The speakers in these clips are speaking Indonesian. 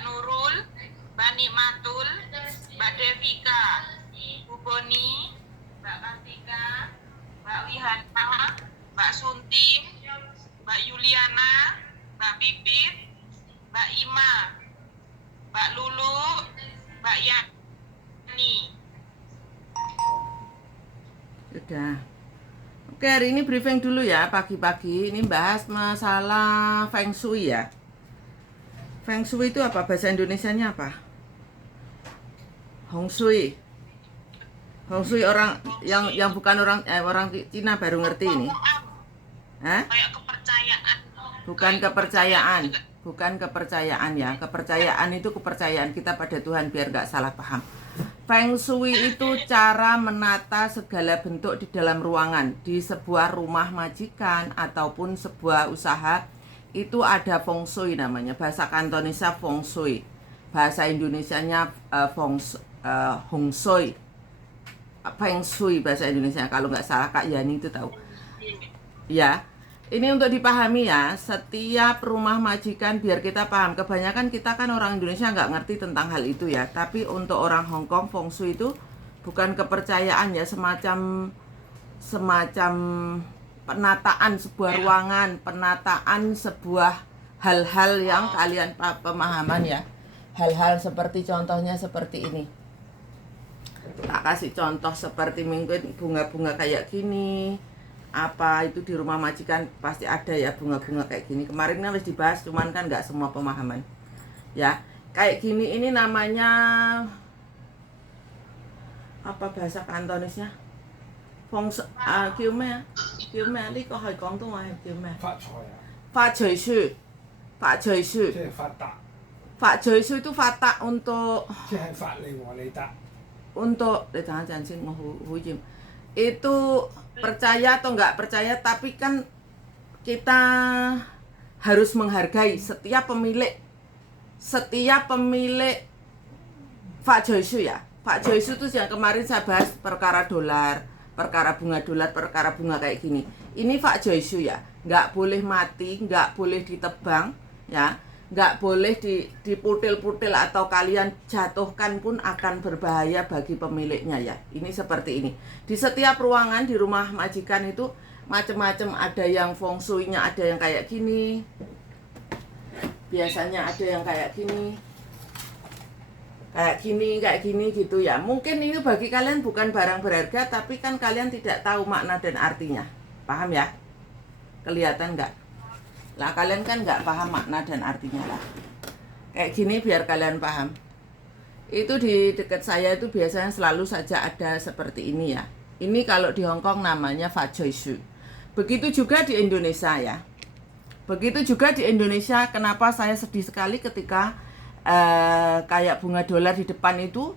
Nurul, Mbak Nikmatul, Mbak Devika, Bu Boni, Mbak Kartika, Mbak Wihana, Mbak Sunti, Mbak Yuliana, Mbak Pipit, Mbak Ima, Mbak Lulu, Mbak Yani. Sudah. Oke, hari ini briefing dulu ya, pagi-pagi. Ini bahas masalah Feng Shui ya. Feng Shui itu apa? Bahasa Indonesianya apa? Hong Shui. Hong Shui orang yang bukan orang Cina baru ngerti ini. Hah? Kayak kepercayaan. Bukan kepercayaan. Bukan kepercayaan ya. Kepercayaan itu kepercayaan kita pada Tuhan, biar nggak salah paham. Feng Shui itu cara menata segala bentuk di dalam ruangan. Di sebuah rumah majikan ataupun sebuah usaha, itu ada Feng Shui namanya. Bahasa Kantonesa Feng Shui. Bahasa Indonesianya Hong Shui. Feng Shui bahasa Indonesia, kalau nggak salah Kak Yani itu tahu. Ya, ini untuk dipahami ya, setiap rumah majikan biar kita paham. Kebanyakan kita kan orang Indonesia nggak ngerti tentang hal itu ya. Tapi untuk orang Hong Kong, Feng Shui itu bukan kepercayaan ya, semacam penataan sebuah ruangan, penataan sebuah hal-hal yang kalian pemahaman ya. Hal-hal seperti contohnya seperti ini. Tak kasih contoh seperti mungkin bunga-bunga kayak gini. Apa itu di rumah majikan pasti ada ya bunga-bunga kayak gini. Kemarin kan harus dibahas, cuman kan nggak semua pemahaman. Ya, kayak gini ini namanya apa bahasa Kantonisnya? Kiume ya? Kiume, ini kok hai Quảng Đông hay kiume? Fa Cui Shu. Fa Cui Shu. Fa Cui Shu itu fata untuk itu percaya atau nggak percaya, tapi kan kita harus menghargai setiap pemilik Pak Joysu ya. Pak Joysu itu yang kemarin saya bahas perkara dolar, perkara bunga dolar, perkara bunga kayak gini. Ini Pak Joysu ya, nggak boleh mati, nggak boleh ditebang ya, nggak boleh diputil-putil atau kalian jatuhkan pun akan berbahaya bagi pemiliknya ya. Ini seperti ini. Di setiap ruangan di rumah majikan itu macam-macam, ada yang feng shui-nya ada yang kayak gini. Biasanya ada yang kayak gini. Kayak gini gitu ya. Mungkin ini bagi kalian bukan barang berharga, tapi kan kalian tidak tahu makna dan artinya. Paham ya? Kelihatan nggak? Lah kalian kan nggak paham makna dan artinya lah. Kayak gini biar kalian paham. Itu di dekat saya itu biasanya selalu saja ada seperti ini ya. Ini kalau di Hong Kong namanya Fa Choi Shu. Begitu juga di Indonesia ya. Begitu juga di Indonesia. Kenapa saya sedih sekali ketika kayak bunga dolar di depan itu,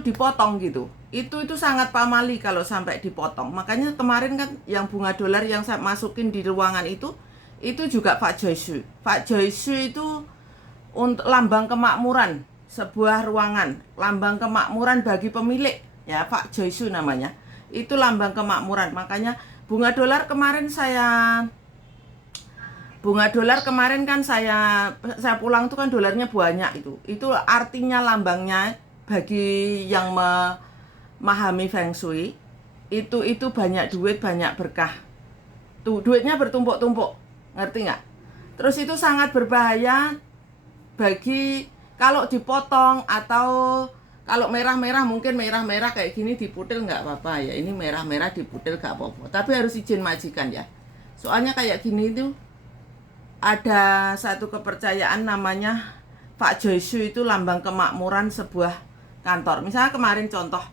dipotong gitu. Itu sangat pamali kalau sampai dipotong. Makanya kemarin kan yang bunga dolar yang saya masukin di ruangan itu juga Pak Joysu. Pak Joysu itu untuk lambang kemakmuran sebuah ruangan, lambang kemakmuran bagi pemilik ya, Pak Joysu namanya. Itu lambang kemakmuran. Makanya bunga dolar kemarin kan saya pulang tuh kan dolarnya banyak itu. Itu artinya lambangnya bagi yang memahami Feng Shui itu banyak duit, banyak berkah. Tuh duitnya bertumpuk-tumpuk, ngerti nggak? Terus itu sangat berbahaya bagi kalau dipotong atau kalau merah-merah, mungkin merah-merah kayak gini diputil nggak apa-apa ya. Ini merah-merah diputil nggak apa-apa. Tapi harus izin majikan ya. Soalnya kayak gini itu ada satu kepercayaan namanya Pak Joysu itu lambang kemakmuran sebuah kantor. Misalnya kemarin contoh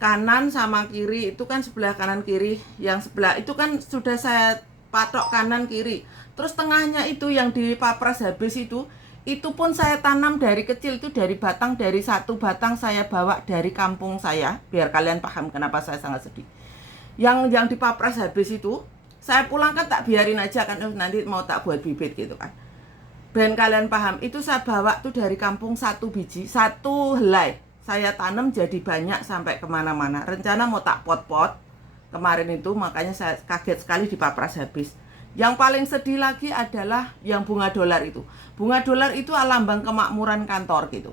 kanan sama kiri itu kan sebelah kanan kiri, yang sebelah itu kan sudah saya patok kanan kiri. Terus tengahnya itu yang dipapras habis itu pun saya tanam dari kecil, itu dari satu batang saya bawa dari kampung saya, biar kalian paham kenapa saya sangat sedih. Yang dipapras habis itu saya pulang kan tak biarin aja kan, nanti mau tak buat bibit gitu kan. Ben kalian paham, itu saya bawa tuh dari kampung satu biji, satu helai. Saya tanam jadi banyak sampai kemana-mana. Rencana mau tak pot-pot kemarin itu, makanya saya kaget sekali dipapras habis. Yang paling sedih lagi adalah yang bunga dolar itu. Bunga dolar itu lambang kemakmuran kantor gitu.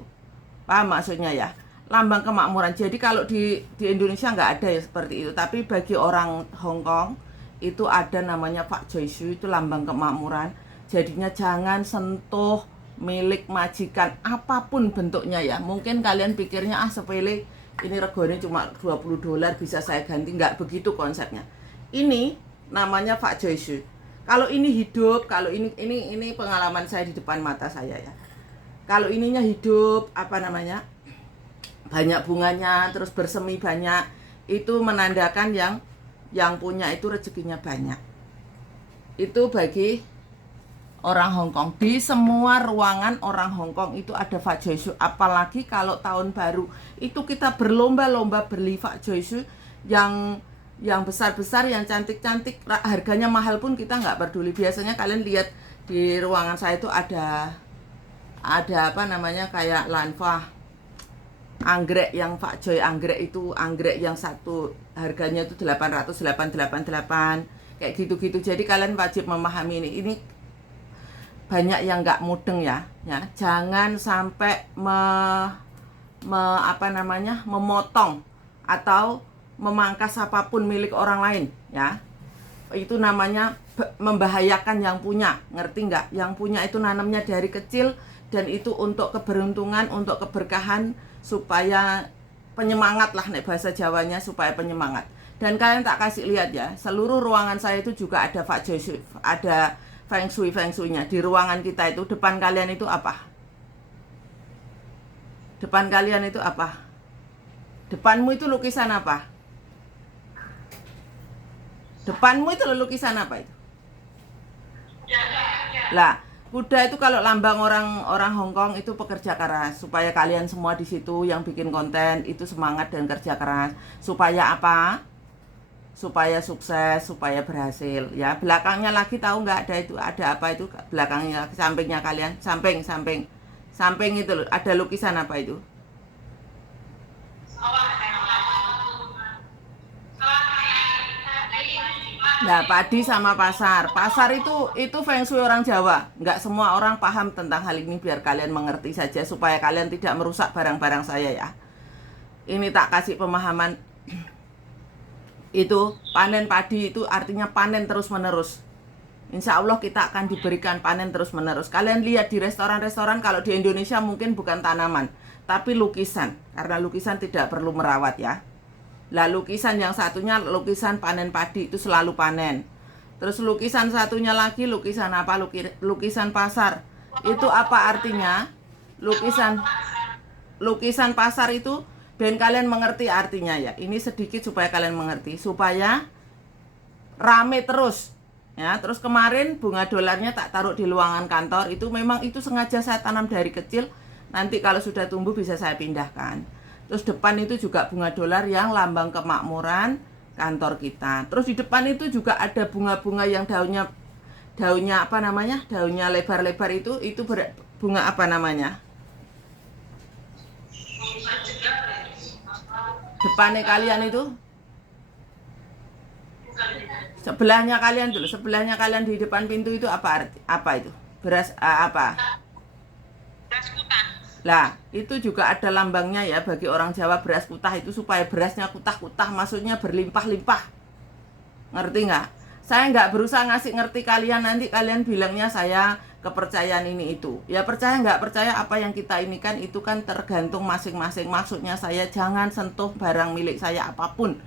Paham maksudnya ya? Lambang kemakmuran. Jadi kalau di Indonesia nggak ada ya seperti itu. Tapi bagi orang Hong Kong itu ada namanya Pak Joysu, itu lambang kemakmuran. Jadinya jangan sentuh milik majikan apapun bentuknya ya. Mungkin kalian pikirnya sepele, ini regane cuma 20 dolar bisa saya ganti. Nggak begitu konsepnya. Ini namanya Pak Joysu. Kalau ini hidup, kalau ini pengalaman saya di depan mata saya ya. Kalau ininya hidup, banyak bunganya, terus bersemi banyak, itu menandakan yang punya itu rezekinya banyak. Itu bagi orang Hong Kong. Di semua ruangan orang Hong Kong itu ada Pak Joysu. Apalagi kalau tahun baru itu kita berlomba-lomba beli Pak Joysu yang besar-besar, yang cantik-cantik, harganya mahal pun kita nggak peduli. Biasanya kalian lihat di ruangan saya itu ada kayak lanfa anggrek yang Pak Joy, anggrek yang satu harganya itu 888 kayak gitu-gitu. Jadi kalian wajib memahami ini banyak yang nggak mudeng ya. Jangan sampai memotong atau memangkas apapun milik orang lain ya. Itu namanya membahayakan yang punya, ngerti nggak? Yang punya itu nanamnya dari kecil, dan itu untuk keberuntungan, untuk keberkahan, supaya penyemangat lah nek bahasa Jawanya, supaya penyemangat. Dan kalian tak kasih lihat ya, seluruh ruangan saya itu juga ada Pak Joysu, ada feng shui-nya. Di ruangan kita itu, depan kalian itu apa? Depan kalian itu apa? Depanmu itu lukisan apa? Depanmu itu lukisan apa itu? Lah, kuda itu kalau lambang orang Hong Kong itu pekerja keras. Supaya kalian semua di situ yang bikin konten itu semangat dan kerja keras. Supaya apa? Supaya sukses, supaya berhasil ya. Belakangnya lagi tahu nggak ada apa itu? Belakangnya, sampingnya kalian, samping itu ada lukisan apa itu? Nah, padi sama pasar. Pasar itu feng shui orang Jawa. Nggak semua orang paham tentang hal ini, biar kalian mengerti saja supaya kalian tidak merusak barang-barang saya ya. Ini tak kasih pemahaman. Itu panen padi itu artinya panen terus-menerus. Insya Allah kita akan diberikan panen terus-menerus. Kalian lihat di restoran-restoran, kalau di Indonesia mungkin bukan tanaman, tapi lukisan. Karena lukisan tidak perlu merawat ya. Lah lukisan yang satunya lukisan panen padi, itu selalu panen. Terus lukisan satunya lagi lukisan apa? Lukisan pasar. Itu apa artinya? Lukisan pasar itu ben kalian mengerti artinya ya. Ini sedikit supaya kalian mengerti, supaya rame terus. Ya, terus kemarin bunga dolarnya tak taruh di ruangan kantor, itu memang itu sengaja saya tanam dari kecil. Nanti kalau sudah tumbuh bisa saya pindahkan. Terus depan itu juga bunga dolar yang lambang kemakmuran kantor kita. Terus di depan itu juga ada bunga-bunga yang daunnya daunnya lebar-lebar, itu bunga apa namanya? Depannya kalian itu, sebelahnya kalian di depan pintu itu apa itu? Beras apa? Beras kutah. Lah, itu juga ada lambangnya ya bagi orang Jawa, beras kutah itu supaya berasnya kutah-kutah, maksudnya berlimpah-limpah. Ngerti nggak? Saya nggak berusaha ngasih ngerti kalian, nanti kalian bilangnya saya kepercayaan ini itu. Ya percaya nggak percaya, apa yang kita ini kan itu kan tergantung masing-masing. Maksudnya saya jangan sentuh barang milik saya apapun.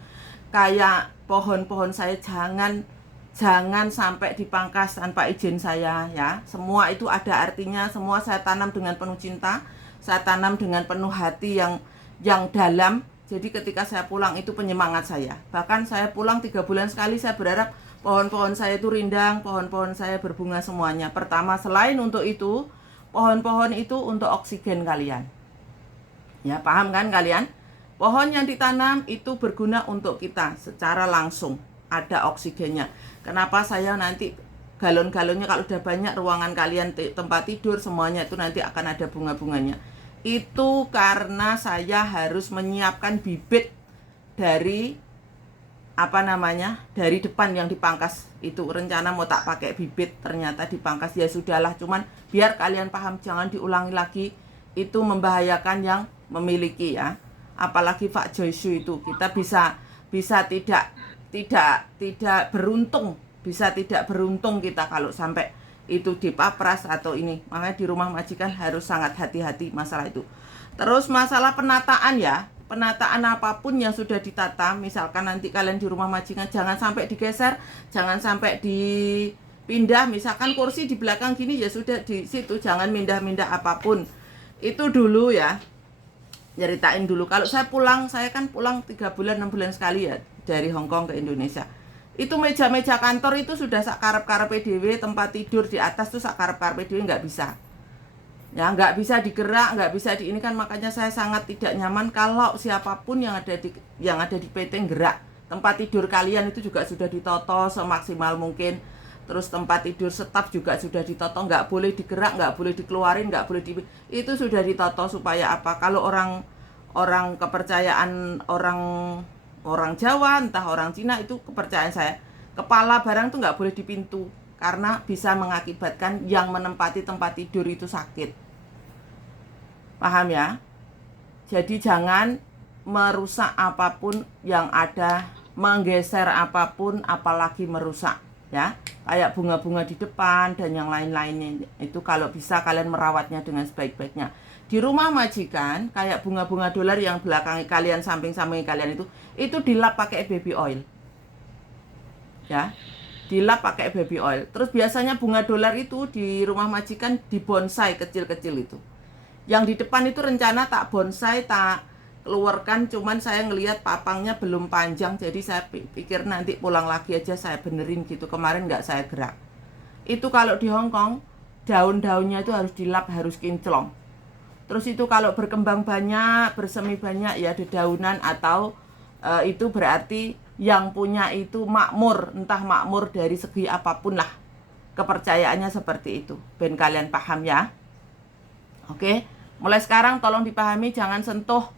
Kayak pohon-pohon saya jangan sampai dipangkas tanpa izin saya ya. Semua itu ada artinya, semua saya tanam dengan penuh cinta. Saya tanam dengan penuh hati yang dalam. Jadi ketika saya pulang itu penyemangat saya. Bahkan saya pulang 3 bulan sekali, saya berharap pohon-pohon saya itu rindang, pohon-pohon saya berbunga semuanya. Pertama, selain untuk itu, pohon-pohon itu untuk oksigen kalian. Ya, paham kan kalian? Pohon yang ditanam itu berguna untuk kita secara langsung. Ada oksigennya. Kenapa saya nanti galon-galonnya kalau udah banyak, ruangan kalian, tempat tidur, semuanya itu nanti akan ada bunga-bunganya. Itu karena saya harus menyiapkan bibit dari dari depan yang dipangkas itu. Rencana mau tak pakai bibit, ternyata dipangkas. Ya sudahlah, cuman biar kalian paham, jangan diulangi lagi, itu membahayakan yang memiliki ya. Apalagi Pak Joysu itu, kita bisa tidak beruntung, bisa tidak beruntung kita kalau sampai itu dipapras atau ini. Makanya di rumah majikan harus sangat hati-hati masalah itu. Terus masalah penataan ya, penataan apapun yang sudah ditata, misalkan nanti kalian di rumah majikan jangan sampai digeser, jangan sampai dipindah. Misalkan kursi di belakang gini ya sudah di situ, jangan mindah-mindah apapun. Itu dulu ya, ceritain dulu. Kalau saya kan pulang 3 bulan 6 bulan sekali ya dari Hong Kong ke Indonesia. Itu meja-meja kantor itu sudah sakarep-karepe dhewe, tempat tidur di atas tuh sakarep-karepe dhewe, nggak bisa. Ya, nggak bisa digerak, nggak bisa di ini kan. Makanya saya sangat tidak nyaman kalau siapapun yang ada di PT gerak. Tempat tidur kalian itu juga sudah ditoto semaksimal mungkin. Terus tempat tidur staf juga sudah ditoto, nggak boleh digerak, nggak boleh dikeluarin, nggak boleh itu sudah ditoto supaya apa? Kalau orang kepercayaan orang Jawa, entah orang Cina, itu kepercayaan saya, kepala barang tuh nggak boleh di pintu karena bisa mengakibatkan yang menempati tempat tidur itu sakit. Paham ya? Jadi jangan merusak apapun yang ada, menggeser apapun, apalagi merusak ya. Kayak bunga-bunga di depan dan yang lain-lainnya, itu kalau bisa kalian merawatnya dengan sebaik-baiknya. Di rumah majikan kayak bunga-bunga dolar yang belakang kalian, samping-samping kalian itu dilap pakai baby oil ya, dilap pakai baby oil. Terus biasanya bunga dolar itu di rumah majikan dibonsai kecil-kecil itu. Yang di depan itu rencana tak bonsai, tak keluarkan, cuman saya ngelihat papangnya belum panjang, jadi saya pikir nanti pulang lagi aja saya benerin gitu. Kemarin nggak saya gerak. Itu kalau di Hong Kong daun-daunnya itu harus dilap, harus kinclong. Terus itu kalau berkembang banyak, bersemi banyak ya dedaunan atau itu berarti yang punya itu makmur, entah makmur dari segi apapun lah. Kepercayaannya seperti itu. Ben kalian paham ya. Oke, mulai sekarang tolong dipahami, jangan sentuh,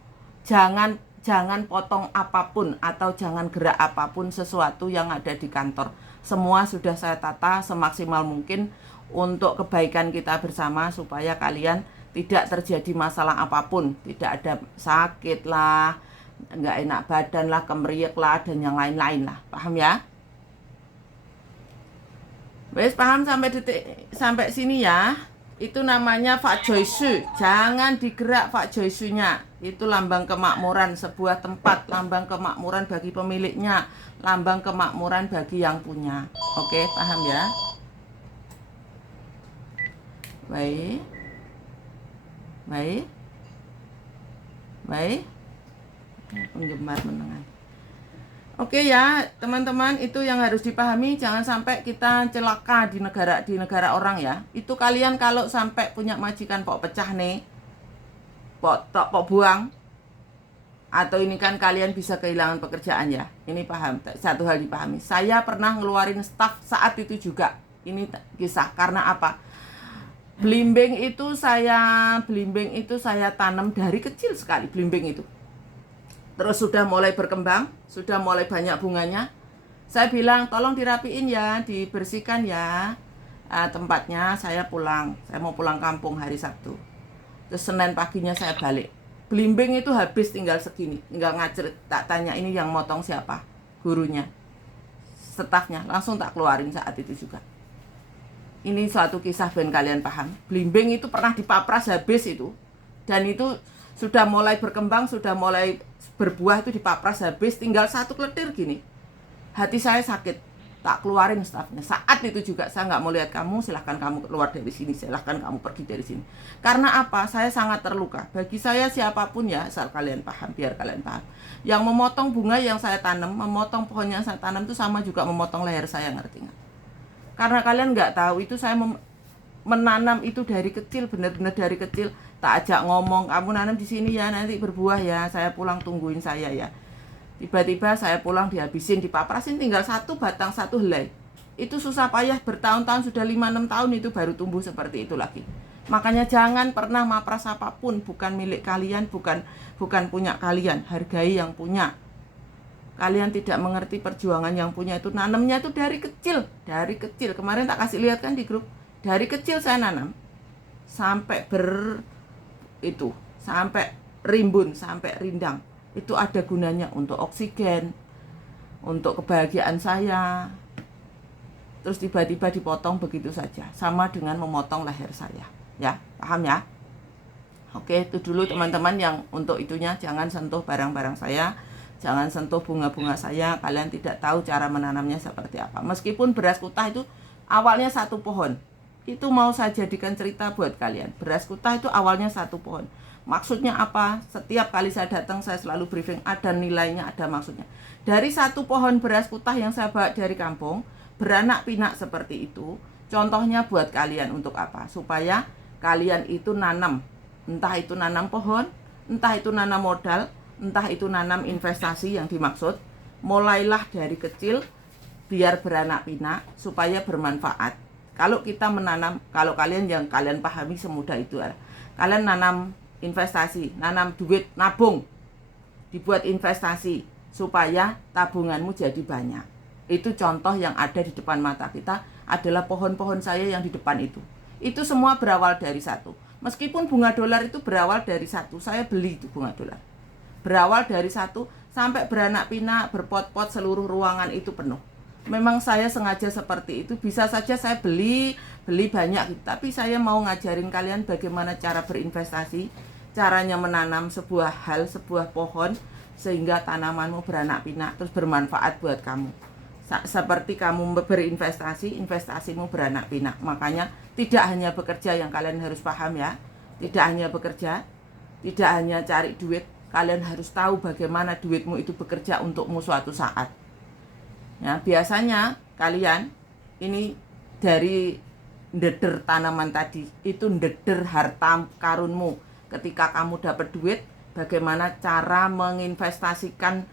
jangan potong apapun atau jangan gerak apapun sesuatu yang ada di kantor. Semua sudah saya tata semaksimal mungkin untuk kebaikan kita bersama supaya kalian tidak terjadi masalah apapun, tidak ada sakit lah, nggak enak badan lah, kemeriek lah, dan yang lain-lain lah. Paham ya? Wes paham sampai sini ya? Itu namanya Pak Joysu. Jangan digerak Pak Joysunya. Itu lambang kemakmuran sebuah tempat, lambang kemakmuran bagi pemiliknya, lambang kemakmuran bagi yang punya. Oke, paham ya? Baik. Penggemar menengah. Oke ya teman-teman, itu yang harus dipahami. Jangan sampai kita celaka di negara orang ya. Itu kalian kalau sampai punya majikan pok pecah nih, pok buang, atau ini kan kalian bisa kehilangan pekerjaan ya. Ini paham, satu hal dipahami. Saya pernah ngeluarin staf saat itu juga. Ini kisah karena apa? Belimbing itu saya tanam dari kecil sekali, belimbing itu. Terus sudah mulai berkembang, sudah mulai banyak bunganya. Saya bilang tolong dirapiin ya, dibersihkan ya tempatnya. Saya mau pulang kampung hari Sabtu. Terus Senin paginya saya balik. Belimbing itu habis tinggal segini, tinggal ngacret. Tak tanya ini yang motong siapa, gurunya, stafnya, langsung tak keluarin saat itu juga. Ini suatu kisah ben kalian paham. Belimbing itu pernah dipapras habis itu. Dan itu sudah mulai berkembang, sudah mulai berbuah, itu dipapras habis, tinggal satu kletir gini. Hati saya sakit, tak keluarin stafnya. Saat itu juga saya nggak mau lihat kamu, silahkan kamu keluar dari sini, silahkan kamu pergi dari sini. Karena apa? Saya sangat terluka. Bagi saya siapapun ya, asal kalian paham, biar kalian paham. Yang memotong bunga yang saya tanam, memotong pohon yang saya tanam itu sama juga memotong leher saya, ngerti nggak? Karena kalian nggak tahu, itu saya menanam itu dari kecil, benar-benar dari kecil. Tak ajak ngomong, kamu nanam di sini ya, nanti berbuah ya, saya pulang tungguin saya ya. Tiba-tiba saya pulang dihabisin, dipaprasin, tinggal satu batang, satu helai. Itu susah payah bertahun-tahun, sudah 5-6 tahun itu baru tumbuh seperti itu lagi. Makanya jangan pernah mapras apapun, bukan milik kalian, bukan punya kalian, hargai yang punya. Kalian tidak mengerti perjuangan yang punya itu. Nanamnya itu dari kecil. Dari kecil. Kemarin tak kasih lihat kan di grup. Dari kecil saya nanam. Sampai sampai rimbun, sampai rindang. Itu ada gunanya untuk oksigen, untuk kebahagiaan saya. Terus tiba-tiba dipotong begitu saja. Sama dengan memotong leher saya. Ya, paham ya? Oke, itu dulu teman-teman yang untuk itunya. Jangan sentuh barang-barang saya. Jangan sentuh bunga-bunga saya. Kalian tidak tahu cara menanamnya seperti apa. Meskipun beras kutah itu awalnya satu pohon. Itu mau saya jadikan cerita buat kalian. Beras kutah itu awalnya satu pohon. Maksudnya apa? Setiap kali saya datang saya selalu briefing. Ada nilainya, ada maksudnya. Dari satu pohon beras kutah yang saya bawa dari kampung, beranak pinak seperti itu. Contohnya buat kalian untuk apa? Supaya kalian itu nanam. Entah itu nanam pohon, entah itu nanam modal, entah itu nanam investasi yang dimaksud. Mulailah dari kecil biar beranak pinak supaya bermanfaat. Kalau kita menanam, kalau kalian yang kalian pahami semudah itu, kalian nanam investasi, nanam duit, nabung, dibuat investasi supaya tabunganmu jadi banyak. Itu contoh yang ada di depan mata kita adalah pohon-pohon saya yang di depan itu. Itu semua berawal dari satu. Meskipun bunga dolar itu berawal dari satu, saya beli itu bunga dolar. Berawal dari satu sampai beranak pinak, berpot-pot, seluruh ruangan itu penuh. Memang saya sengaja seperti itu. Bisa saja saya beli banyak gitu. Tapi saya mau ngajarin kalian bagaimana cara berinvestasi, caranya menanam sebuah pohon sehingga tanamanmu beranak pinak terus bermanfaat buat kamu. Seperti kamu berinvestasi, investasimu beranak pinak. Makanya tidak hanya bekerja yang kalian harus paham ya. Tidak hanya bekerja, tidak hanya cari duit. Kalian harus tahu bagaimana duitmu itu bekerja untukmu suatu saat. Ya, biasanya kalian ini dari ndeder tanaman tadi, itu ndeder harta karunmu. Ketika kamu dapat duit, bagaimana cara menginvestasikan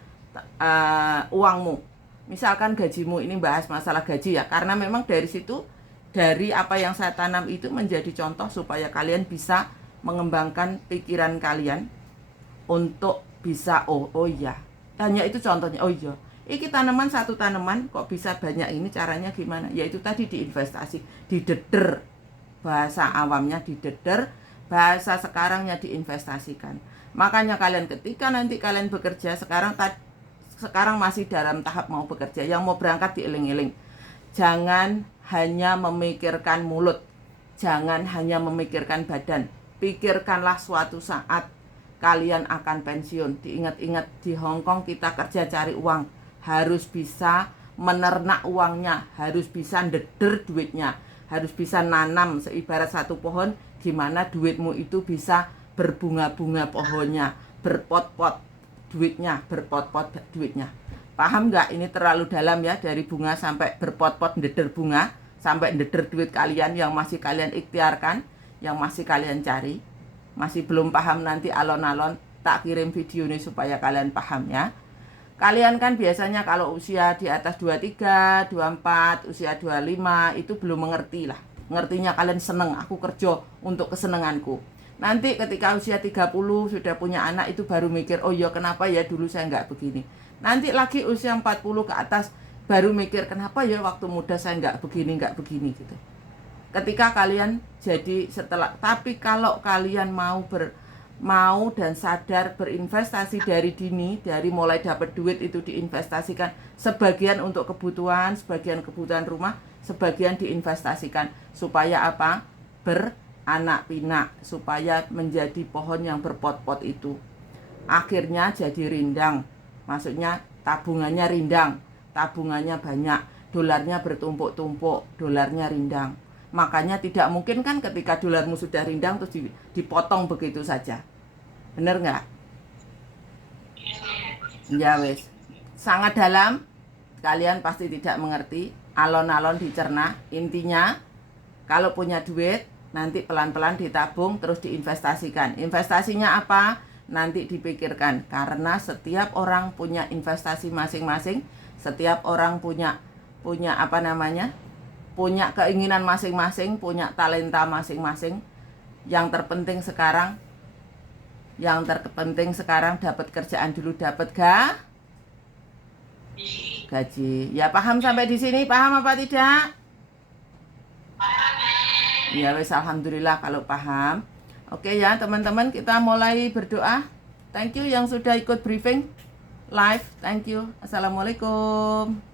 uangmu. Misalkan gajimu, ini bahas masalah gaji ya, karena memang dari situ, dari apa yang saya tanam itu menjadi contoh supaya kalian bisa mengembangkan pikiran kalian untuk bisa, oh iya, hanya itu contohnya, oh iya, ini tanaman satu tanaman kok bisa banyak, ini caranya gimana? Yaitu tadi diinvestasi, dideder, bahasa awamnya dideder, bahasa sekarangnya diinvestasikan. Makanya kalian ketika nanti kalian bekerja, sekarang masih dalam tahap mau bekerja, yang mau berangkat dieling-eling. Jangan hanya memikirkan mulut, jangan hanya memikirkan badan. Pikirkanlah suatu saat kalian akan pensiun. Diingat-ingat di Hong Kong kita kerja cari uang. Harus bisa menernak uangnya, harus bisa ndeder duitnya, harus bisa nanam seibarat satu pohon, gimana duitmu itu bisa berbunga-bunga pohonnya, berpot-pot duitnya, berpot-pot duitnya. Paham nggak? Ini terlalu dalam ya, dari bunga sampai berpot-pot ndeder bunga, sampai ndeder duit kalian yang masih kalian ikhtiarkan, yang masih kalian cari. Masih belum paham, nanti alon-alon tak kirim video ini supaya kalian paham ya. Kalian kan biasanya kalau usia di atas 23, 24, usia 25 itu belum mengerti lah. Ngertinya kalian seneng, aku kerja untuk kesenenganku. Nanti ketika usia 30 sudah punya anak itu baru mikir, oh iya kenapa ya dulu saya nggak begini. Nanti lagi usia 40 ke atas baru mikir, kenapa ya waktu muda saya nggak begini gitu. Ketika kalian jadi tapi kalau kalian mau dan sadar berinvestasi dari dini, dari mulai dapat duit itu diinvestasikan, sebagian untuk kebutuhan, sebagian kebutuhan rumah, sebagian diinvestasikan supaya apa? Beranak pinak, supaya menjadi pohon yang berpot-pot itu. Akhirnya jadi rindang. Maksudnya tabungannya rindang, tabungannya banyak, dolarnya bertumpuk-tumpuk, dolarnya rindang. Makanya tidak mungkin kan ketika dolarmu sudah rindang terus dipotong begitu saja. Bener nggak? Ya wes. Sangat dalam. Kalian pasti tidak mengerti. Alon-alon dicerna. Intinya kalau punya duit nanti pelan-pelan ditabung terus diinvestasikan. Investasinya apa? Nanti dipikirkan. Karena setiap orang punya investasi masing-masing. Setiap orang punya apa namanya? Punya keinginan masing-masing, punya talenta masing-masing. Yang terpenting sekarang dapat kerjaan dulu, dapat Gaji. Ya paham sampai di sini, paham apa tidak? Ya wes alhamdulillah kalau paham. Oke ya teman-teman, kita mulai berdoa. Thank you yang sudah ikut briefing live. Thank you. Assalamualaikum.